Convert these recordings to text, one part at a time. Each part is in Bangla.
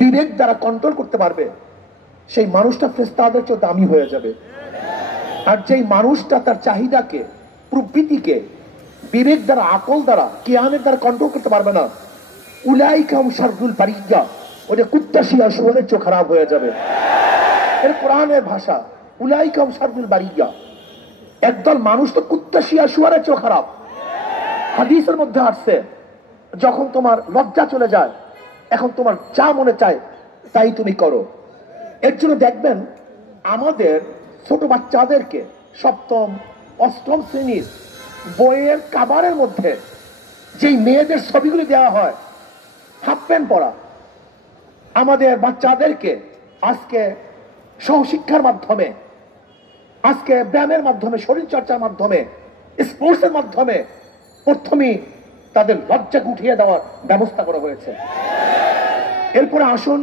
বিবেক দ্বারা কন্ট্রোল করতে পারবে, সেই মানুষটা ফেরেশতাদের চেয়ে দামি হয়ে যাবে। আর যেই মানুষটা তার চাহিদাকে, প্রবৃত্তিকে বিবেক দ্বারা, আকল দ্বারা, জ্ঞানের দ্বারা কন্ট্রোল করতে পারবে না, উলাইকা হুম শাররুল বারিয়া, ওটা কুত্তা শিয়া শুয়োরের চেয়ে খারাপ হয়ে যাবে। এর কোরআনের ভাষা, উলাইকা হুম শাররুল বারিয়া। একদল মানুষ তো কুত্তা শিয়া শুয়োরের চেয়ে খারাপ। হাদিসের মধ্যে আসছে, যখন তোমার লজ্জা চলে যায়, এখন তোমার যা মনে চায় তাই তুমি করো। এর জন্য দেখবেন আমাদের ছোট বাচ্চাদেরকে সপ্তম অষ্টম শ্রেণীর বইয়ের কাভারের মধ্যে যেই মেয়েদের ছবিগুলি দেওয়া হয়, হাফ প্যান্ট পরা, আমাদের বাচ্চাদেরকে আজকে সহশিক্ষার মাধ্যমে, আজকে ব্যায়ামের মাধ্যমে, শরীর চর্চার মাধ্যমে, স্পোর্টসের মাধ্যমে প্রথমেই তাদের লজ্জাকে উঠিয়ে দেওয়ার ব্যবস্থা করা হয়েছে। এরপরে আসুন,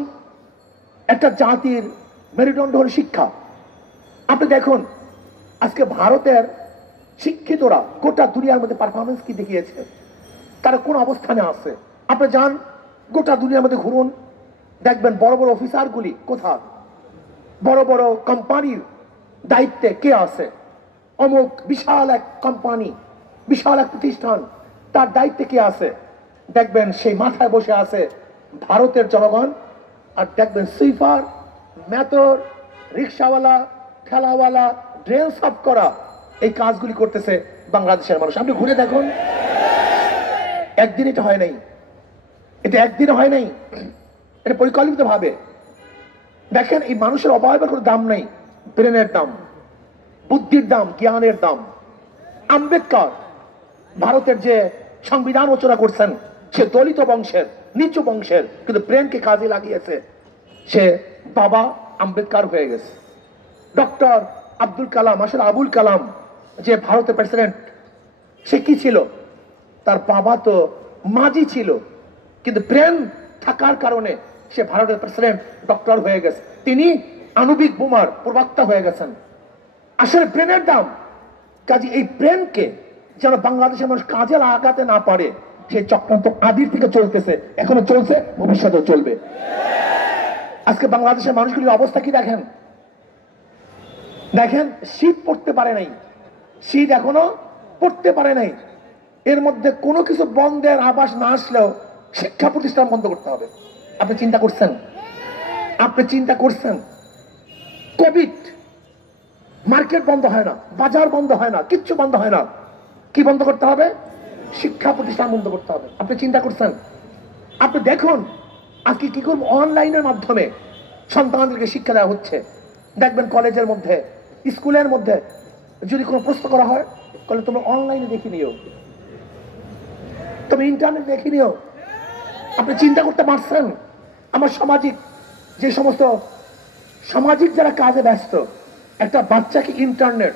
একটা জাতির মেরুদণ্ড হল শিক্ষা। আপনি দেখুন আজকে ভারতের শিক্ষিতরা গোটা দুনিয়ার মধ্যে পারফরমেন্স কি দেখিয়েছে, তারা কোন অবস্থানে আছে। আপনি যান গোটা দুনিয়ার মধ্যে ঘুরুন, দেখবেন বড় বড় অফিসারগুলি কোথায়, বড় বড় কোম্পানির দায়িত্বে কে আছে, অমুক বিশাল এক কোম্পানি, বিশাল এক প্রতিষ্ঠান, তার দায়িত্বে কে আছে, দেখবেন সেই মাথায় বসে আছে ভারতের জনগণ। আর দেখবেন সুইপার, মেথর, রিক্সাওয়ালা, ঠেলাওয়ালা, ড্রেন সাফ করা, এই কাজগুলি করতেছে বাংলাদেশের মানুষ। আপনি ঘুরে দেখুন, একদিন এটা হয় নাই, এটা একদিন হয় নাই, এটা পরিকল্পিত ভাবে। দেখেন এই মানুষের অবয়বের কোনো দাম নেই, ব্রেনের দাম, বুদ্ধির দাম, জ্ঞানের দাম। আম্বেদকর ভারতের যে সংবিধান রচনা করছেন, সে দলিত বংশের, নিচু বংশের, কিন্তু ব্রেনকে কাজে লাগিয়েছে, সে বাবা আম্বেদকর হয়ে গেছে। ডক্টর আব্দুল কালাম, আসলে আবুল কালাম যে ভারতের প্রেসিডেন্ট, সে কি ছিল, তার বাবা তো মাঝি ছিল, কিন্তু ব্রেন থাকার কারণে সে ভারতের প্রেসিডেন্ট ডক্টর হয়ে গেছে। তিনি আণবিক বোমার প্রবক্তা হয়ে গেছেন। আসলে ব্রেনের দাম। কাজে এই ব্রেনকে যেন বাংলাদেশের মানুষ কাজে লাগাতে না পারে, সেই চক্রান্ত আদির থেকে চলতেছে, এখনো চলছে, ভবিষ্যতেও চলবে। আজকে বাংলাদেশের মানুষগুলির অবস্থা কি দেখেন, দেখেন শীত পড়তে পারে নাই, শীত এখনো পড়তে পারে নাই। এর মধ্যে কোনো কিছু বন্ধের আভাস না আসলেও শিক্ষা প্রতিষ্ঠান বন্ধ করতে হবে। আপনি চিন্তা করছেন, আপনি চিন্তা করছেন, কোভিড, মার্কেট বন্ধ হয় না, বাজার বন্ধ হয় না, কিচ্ছু বন্ধ হয় না, কি বন্ধ করতে হবে, শিক্ষা প্রতিষ্ঠান বন্ধ করতে হবে। আপনি চিন্তা করছেন, আপনি দেখুন আজকে কি করব, অনলাইনের মাধ্যমে সন্তানদেরকে শিক্ষা দেওয়া হচ্ছে। দেখবেন কলেজের মধ্যে, স্কুলের মধ্যে যদি কোনো প্রশ্ন করা হয়, তাহলে তোমরা অনলাইনে দেখে নিও, তুমি ইন্টারনেট দেখে নিও। আপনি চিন্তা করতে পারছেন, আমার সামাজিক যে সমস্ত সামাজিক যারা কাজে ব্যস্ত, একটা বাচ্চাকে ইন্টারনেট,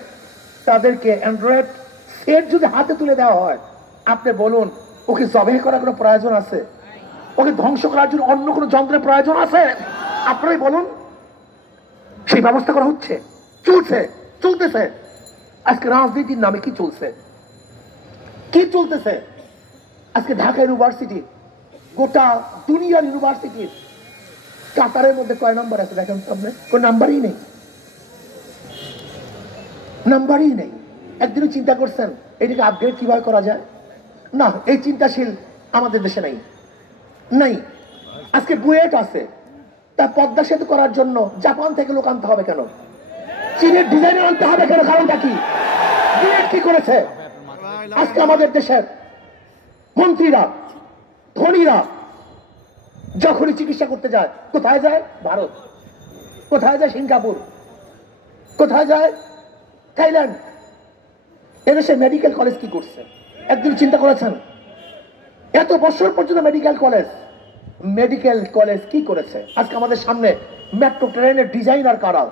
তাদেরকে অ্যান্ড্রয়েড সেট যদি হাতে তুলে দেওয়া হয়, আপনি বলুন ওকে জবাই করার কোনো প্রয়োজন আছে? ওকে ধ্বংস করার জন্য অন্য কোনো যন্ত্রের প্রয়োজন আছে? আপনারাই বলুন। সেই ব্যবস্থা করা হচ্ছে, চলছে, চলতেছে। আজকে রাজনীতির নামে কি চলছে, কি চলতেছে? আজকে ঢাকা ইউনিভার্সিটি, গোটা দুনিয়ার ইউনিভার্সিটির কাতারের মধ্যে কয় নাম্বার আছে দেখেন সামনে? কোন নাম্বারই নেই, নাম্বারই নেই। একদিনও চিন্তা করছেন এটাকে আপগ্রেড কিভাবে করা যায়? না, এই চিন্তাশীল আমাদের দেশে নাই, নাই। আজকে বুয়েট আছে, তা পদ্মা সেতু করার জন্য জাপান থেকে লোক আনতে হবে কেন? চীনের ডিজাইনার আনতে হবে কেন? কারণটা কি? বুয়েট কি করেছে? আজকে আমাদের দেশের মন্ত্রীরা, ধনীরা যখনই চিকিৎসা করতে যায়, কোথায় যায়? ভারত। কোথায় যায়? সিঙ্গাপুর। কোথায় যায়? থাইল্যান্ড। এদেশে মেডিকেল কলেজ কি করছে? একদিন চিন্তা করেছেন? এত বছর পর্যন্ত মেডিকেল কলেজ কি করেছে? আজকে আমাদের সামনে মেট্রো ট্রেনের ডিজাইনার কারা?